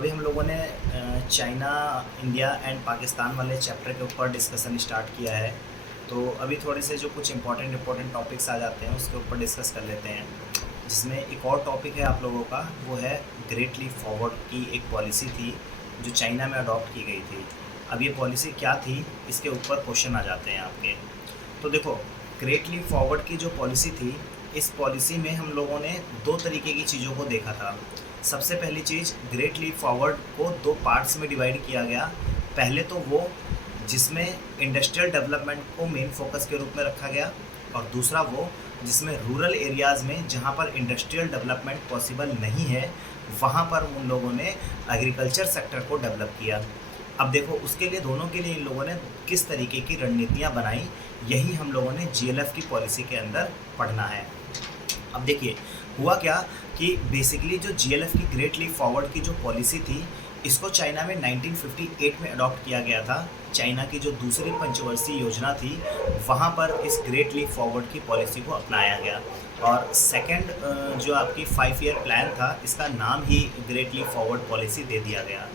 अभी हम लोगों ने चाइना, इंडिया एंड पाकिस्तान वाले चैप्टर के ऊपर डिस्कशन स्टार्ट किया है। तो अभी थोड़े से जो कुछ इम्पोर्टेंट टॉपिक्स आ जाते हैं उसके ऊपर डिस्कस कर लेते हैं। जिसमें एक और टॉपिक है आप लोगों का, वो है ग्रेट लीप फॉरवर्ड की एक पॉलिसी थी जो चाइना में अडॉप्ट की गई थी। अब ये पॉलिसी क्या थी, इसके ऊपर क्वेश्चन आ जाते हैं आपके। तो देखो, ग्रेट लीप फॉरवर्ड की जो पॉलिसी थी, इस पॉलिसी में हम लोगों ने दो तरीके की चीज़ों को देखा था। सबसे पहली चीज़, ग्रेट लीप फॉरवर्ड को दो पार्ट्स में डिवाइड किया गया। पहले तो वो जिसमें इंडस्ट्रियल डेवलपमेंट को मेन फोकस के रूप में रखा गया, और दूसरा वो जिसमें रूरल एरियाज़ में जहाँ पर इंडस्ट्रियल डेवलपमेंट पॉसिबल नहीं है, वहाँ पर उन लोगों ने एग्रीकल्चर सेक्टर को डेवलप किया। अब देखो, उसके लिए दोनों के लिए इन लोगों ने किस तरीके की रणनीतियाँ बनाई, यही हम लोगों ने जीएलएफ की पॉलिसी के अंदर पढ़ना है। अब देखिए, हुआ क्या कि बेसिकली जो जीएलएफ की ग्रेट लीप फॉरवर्ड की जो पॉलिसी थी, इसको चाइना में 1958 में अडॉप्ट किया गया था। चाइना की जो दूसरी पंचवर्षीय योजना थी, वहाँ पर इस ग्रेट लीप फॉरवर्ड की पॉलिसी को अपनाया गया। और सेकंड जो आपकी 5 ईयर प्लान था, इसका नाम ही ग्रेट लीप फॉरवर्ड पॉलिसी दे दिया गया।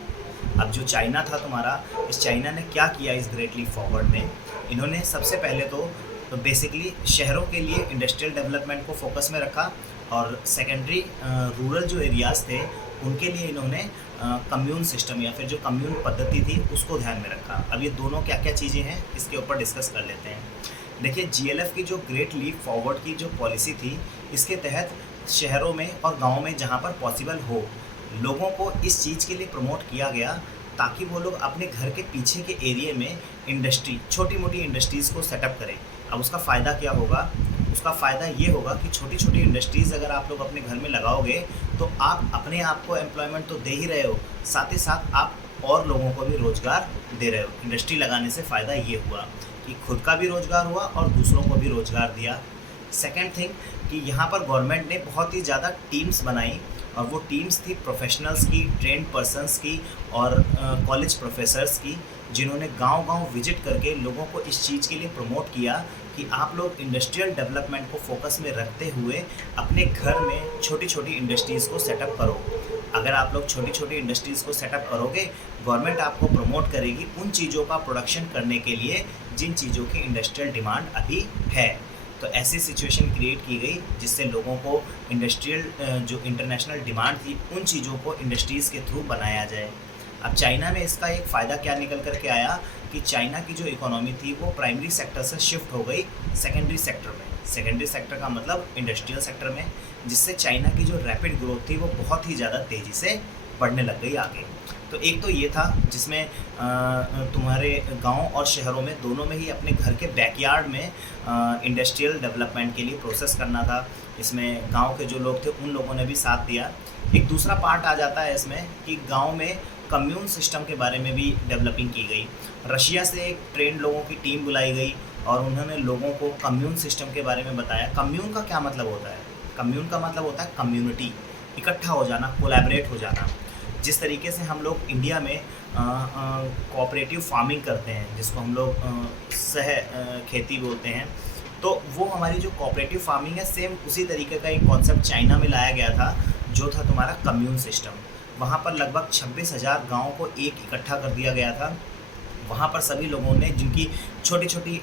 अब जो चाइना था तुम्हारा, इस चाइना ने क्या किया इस ग्रेट लीप फॉरवर्ड में, इन्होंने सबसे पहले तो बेसिकली शहरों के लिए इंडस्ट्रियल डेवलपमेंट को फोकस में रखा, और सेकेंडरी रूरल जो एरियाज़ थे उनके लिए इन्होंने कम्यून सिस्टम या फिर जो कम्यून पद्धति थी उसको ध्यान में रखा। अब ये दोनों क्या क्या चीज़ें हैं, इसके ऊपर डिस्कस कर लेते हैं। देखिए, जीएलएफ की जो ग्रेट लीप फॉरवर्ड की जो पॉलिसी थी, इसके तहत शहरों में और गाँव में जहाँ पर पॉसिबल हो, लोगों को इस चीज़ के लिए प्रमोट किया गया ताकि वो लोग अपने घर के पीछे के एरिया में इंडस्ट्री, छोटी मोटी इंडस्ट्रीज़ को सेटअप करें। अब उसका फ़ायदा क्या होगा? उसका फ़ायदा ये होगा कि छोटी छोटी इंडस्ट्रीज़ अगर आप लोग अपने घर में लगाओगे तो आप अपने आप को एम्प्लॉयमेंट तो दे ही रहे हो, साथ ही साथ आप और लोगों को भी रोज़गार दे रहे हो। इंडस्ट्री लगाने से फ़ायदा ये हुआ कि खुद का भी रोज़गार हुआ और दूसरों को भी रोज़गार दिया। सेकेंड थिंग कि यहाँ पर गवर्नमेंट ने बहुत ही ज़्यादा टीम्स बनाई, और वो टीम्स थी प्रोफेशनल्स की, ट्रेंड पर्सन्स की और कॉलेज प्रोफेसर्स की, जिन्होंने गांव-गांव विजिट करके लोगों को इस चीज़ के लिए प्रमोट किया कि आप लोग इंडस्ट्रियल डेवलपमेंट को फोकस में रखते हुए अपने घर में छोटी छोटी इंडस्ट्रीज़ को सेटअप करो। अगर आप लोग छोटी छोटी इंडस्ट्रीज़ को सेटअप करोगे, गवर्नमेंट आपको प्रमोट करेगी उन चीज़ों का प्रोडक्शन करने के लिए जिन चीज़ों की इंडस्ट्रियल डिमांड अभी है। तो ऐसी सिचुएशन क्रिएट की गई जिससे लोगों को इंडस्ट्रियल जो इंटरनेशनल डिमांड थी, उन चीज़ों को इंडस्ट्रीज़ के थ्रू बनाया जाए। अब चाइना में इसका एक फ़ायदा क्या निकल कर के आया कि चाइना की जो इकोनॉमी थी वो प्राइमरी सेक्टर से शिफ्ट हो गई सेकेंडरी सेक्टर में। सेकेंडरी सेक्टर का मतलब इंडस्ट्रियल सेक्टर में, जिससे चाइना की जो रैपिड ग्रोथ थी वो बहुत ही ज़्यादा तेज़ी से बढ़ने लग गई आगे। तो एक तो ये था जिसमें तुम्हारे गांव और शहरों में दोनों में ही अपने घर के बैकयार्ड में इंडस्ट्रियल डेवलपमेंट के लिए प्रोसेस करना था। इसमें गांव के जो लोग थे उन लोगों ने भी साथ दिया। एक दूसरा पार्ट आ जाता है इसमें कि गांव में कम्यून सिस्टम के बारे में भी डेवलपिंग की गई। रशिया से एक ट्रेंड लोगों की टीम बुलाई गई और उन्होंने लोगों को कम्यून सिस्टम के बारे में बताया। कम्यून का क्या मतलब होता है? कम्यून का मतलब होता है कम्युनिटी, इकट्ठा हो जाना, कोलैबोरेट हो जाना। जिस तरीके से हम लोग इंडिया में कोऑपरेटिव फार्मिंग करते हैं, जिसको हम लोग खेती बोलते हैं, तो वो हमारी जो कोऑपरेटिव फार्मिंग है, सेम उसी तरीके का एक कॉन्सेप्ट चाइना में लाया गया था, जो था तुम्हारा कम्यून सिस्टम। वहाँ पर लगभग 26,000 गाँव को एक इकट्ठा कर दिया गया था। वहाँ पर सभी लोगों ने, जिनकी छोटी छोटी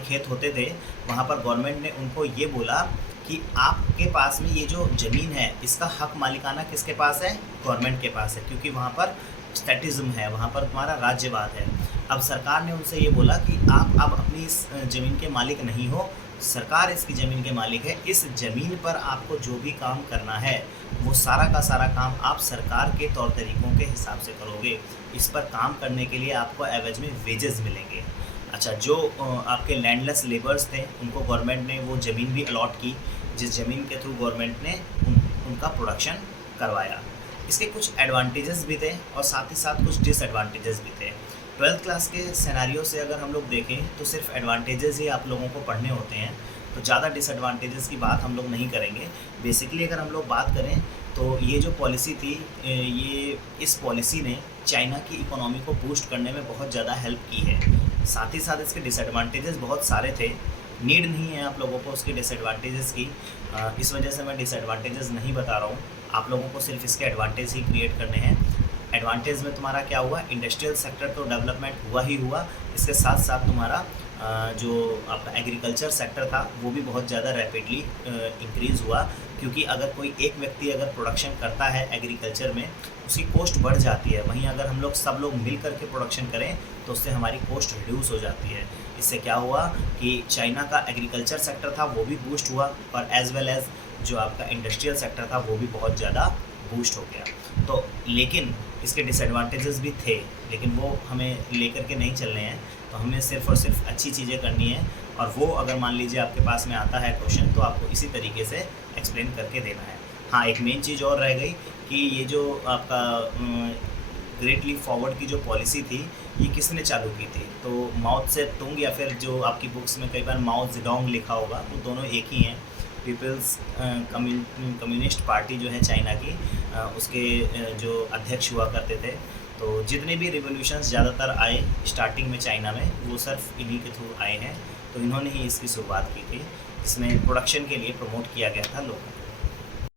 खेत होते थे, वहाँ पर गवर्नमेंट ने उनको ये बोला कि आपके पास में ये जो ज़मीन है, इसका हक मालिकाना किसके पास है? गवर्नमेंट के पास है, क्योंकि वहाँ पर स्टैटिज़्म है, वहाँ पर तुम्हारा राज्यवाद है। अब सरकार ने उनसे ये बोला कि आप अब अपनी इस ज़मीन के मालिक नहीं हो, सरकार इसकी ज़मीन के मालिक है। इस ज़मीन पर आपको जो भी काम करना है, वो सारा का सारा काम आप सरकार के तौर तरीक़ों के हिसाब से करोगे। इस पर काम करने के लिए आपको एवज में वेजेस मिलेंगे। अच्छा, जो आपके लैंडलेस लेबर्स थे, उनको गवर्नमेंट ने वो ज़मीन भी अलॉट की, जिस ज़मीन के थ्रू गवर्नमेंट ने उनका प्रोडक्शन करवाया। इसके कुछ एडवांटेजेस भी थे और साथ ही साथ कुछ डिसएडवांटेजेस भी थे। 12th क्लास के सिनेरियो से अगर हम लोग देखें तो सिर्फ एडवांटेजेस ही आप लोगों को पढ़ने होते हैं, तो ज़्यादा डिसएडवांटेजेस की बात हम लोग नहीं करेंगे। बेसिकली अगर हम लोग बात करें तो ये जो पॉलिसी थी, ये इस पॉलिसी ने चाइना की इकोनॉमी को बूस्ट करने में बहुत ज़्यादा हेल्प की है। साथ ही साथ इसके डिसएडवांटेजेस बहुत सारे थे। नीड नहीं है आप लोगों को उसके डिसएडवांटेजेस की, इस वजह से मैं डिसएडवांटेजेस नहीं बता रहा हूँ। आप लोगों को सिर्फ इसके एडवांटेज ही क्रिएट करने हैं। एडवांटेज में तुम्हारा क्या हुआ, इंडस्ट्रियल सेक्टर तो डेवलपमेंट हुआ ही हुआ, इसके साथ साथ तुम्हारा जो आपका एग्रीकल्चर सेक्टर था वो भी बहुत ज़्यादा रैपिडली इंक्रीज़ हुआ, क्योंकि अगर कोई एक व्यक्ति अगर प्रोडक्शन करता है एग्रीकल्चर में, उसकी कॉस्ट बढ़ जाती है। वहीं अगर हम लोग सब लोग मिल करके प्रोडक्शन करें तो उससे हमारी कॉस्ट रिड्यूस हो जाती है। इससे क्या हुआ कि चाइना का एग्रीकल्चर सेक्टर था वो भी बूस्ट हुआ, और एज़ वेल एज़ जो आपका इंडस्ट्रियल सेक्टर था वो भी बहुत ज़्यादा बूस्ट हो गया। तो लेकिन इसके डिसएडवांटेजेस भी थे, लेकिन वो हमें लेकर के नहीं चलने हैं। तो हमें सिर्फ़ और सिर्फ अच्छी चीज़ें करनी है, और वो अगर मान लीजिए आपके पास में आता है क्वेश्चन तो आपको इसी तरीके से एक्सप्लेन करके देना है। हाँ, एक मेन चीज़ और रह गई कि ये जो आपका ग्रेट लीप फॉरवर्ड की जो पॉलिसी थी ये किसने चालू की थी, तो माओ त्से तुंग या फिर जो आपकी बुक्स में कई बार माओ जेडोंग लिखा होगा, वो दोनों एक ही हैं। पीपल्स कम्युनिस्ट पार्टी जो है चाइना की, उसके जो अध्यक्ष हुआ करते थे। तो जितने भी रिवोल्यूशंस ज़्यादातर आए स्टार्टिंग में चाइना में, वो सिर्फ इन्हीं के थ्रू आए हैं। तो इन्होंने ही इसकी शुरुआत की थी, जिसमें प्रोडक्शन के लिए प्रमोट किया गया था लोगों को।